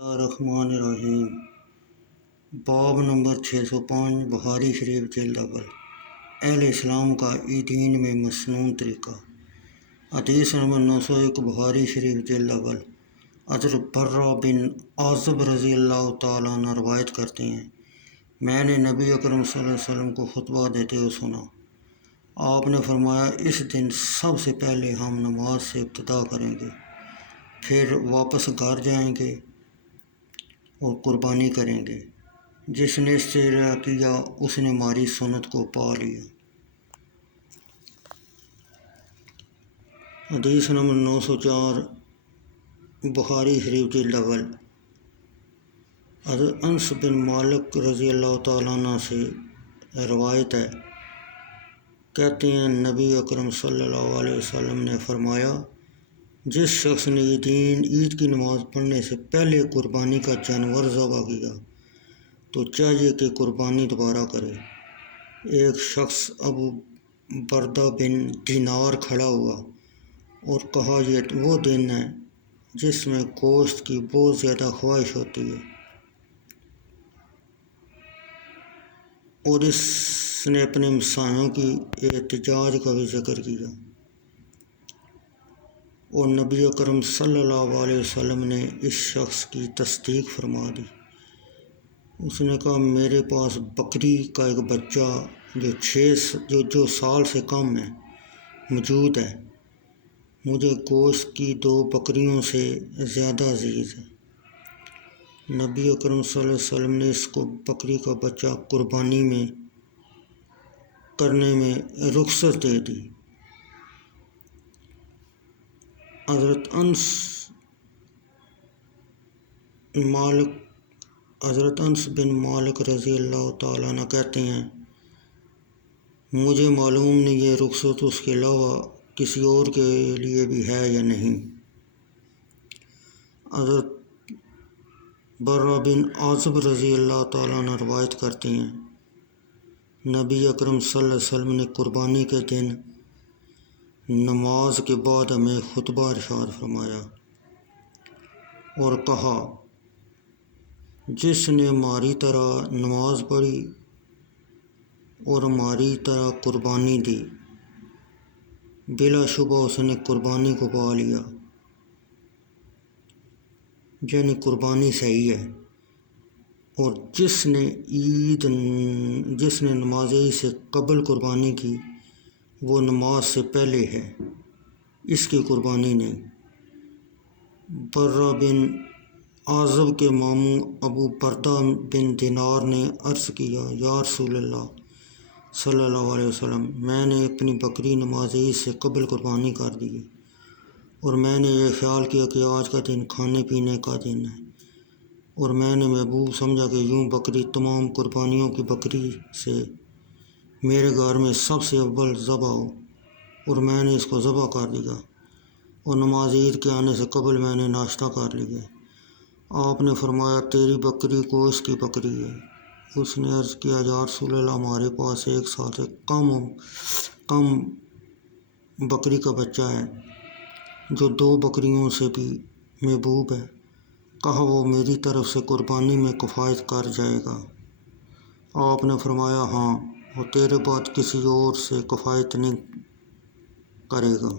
الرحمن الرحیم۔ باب نمبر 605 بخاری شریف جلد اول۔ اہل اسلام کا دین میں مسنون طریقہ۔ حدیث نمبر 901 بخاری شریف جلد اول۔ حضرت برہ بن عازب رضی اللہ تعالیٰ عنہ روایت کرتے ہیں، میں نے نبی اکرم صلی اللہ علیہ وسلم کو خطبہ دیتے ہوئے سنا۔ آپ نے فرمایا، اس دن سب سے پہلے ہم نماز سے ابتدا کریں گے، پھر واپس گھر جائیں گے اور قربانی کریں گے۔ جس نے استجابہ کیا اس نے ہماری سنت کو پا لیا۔ حدیث نمبر 904 بخاری شریف جلد اول۔ حضرت انس بن مالک رضی اللہ تعالیٰ عنہ سے روایت ہے، کہتے ہیں نبی اکرم صلی اللہ علیہ وسلم نے فرمایا، جس شخص نے عید کی نماز پڑھنے سے پہلے قربانی کا جانور ذبح کیا تو چاہیے کہ قربانی دوبارہ کرے۔ ایک شخص ابو بردہ بن دینار کھڑا ہوا اور کہا، یہ وہ دن ہے جس میں گوشت کی بہت زیادہ خواہش ہوتی ہے، اور اس نے اپنے ہمسایوں کی احتجاج کا بھی ذکر کیا، اور نبی اکرم صلی اللہ علیہ وسلم نے اس شخص کی تصدیق فرما دی۔ اس نے کہا، میرے پاس بکری کا ایک بچہ جو سال سے کم ہے موجود ہے، مجھے گوشت کی 2 بکریوں سے زیادہ عزیز ہے۔ نبی اکرم صلی اللہ علیہ وسلم نے اس کو بکری کا بچہ قربانی کرنے میں رخصت دے دی۔ حضرت انس بن مالک رضی اللہ تعالیٰ عنہ کہتے ہیں، مجھے معلوم نہیں یہ رخصت اس کے علاوہ کسی اور کے لیے بھی ہے یا نہیں۔ حضرت برہ بن عازب رضی اللہ تعالیٰ عنہ روایت کرتے ہیں، نبی اکرم صلی اللہ علیہ وسلم نے قربانی کے دن نماز کے بعد ہمیں خطبہ ارشاد فرمایا اور کہا، جس نے ہماری طرح نماز پڑھی اور ہماری طرح قربانی دی، بلا شبہ اس نے قربانی کو پا لیا، یعنی قربانی صحیح ہے۔ اور جس نے نماز عید سے قبل قربانی کی وہ نماز سے پہلے ہے، اس کی قربانی نہیں۔ برہ بن عازب کے ماموں ابو بردہ بن دینار نے عرض کیا، یا رسول اللہ صلی اللہ علیہ وسلم، میں نے اپنی بکری نماز عید سے قبل قربانی کر دی، اور میں نے یہ خیال کیا کہ آج کا دن کھانے پینے کا دن ہے، اور میں نے محبوب سمجھا کہ یوں بکری تمام قربانیوں کی بکری سے میرے گھر میں سب سے اول ذبح ہو، اور میں نے اس کو ذبح کر دیا، اور نماز عید کے آنے سے قبل میں نے ناشتہ کر لیا۔ آپ نے فرمایا، تیری بکری گوشت کی بکری ہے۔ اس نے عرض کیا، یا رسول اللہ، ہمارے پاس 1 سال سے کم بکری کا بچہ ہے جو 2 بکریوں سے بھی محبوب ہے۔ کہا، وہ میری طرف سے قربانی میں کفایت کر جائے گا؟ آپ نے فرمایا، ہاں، وہ تیرے بعد کسی اور سے کفایت نہیں کرے گا۔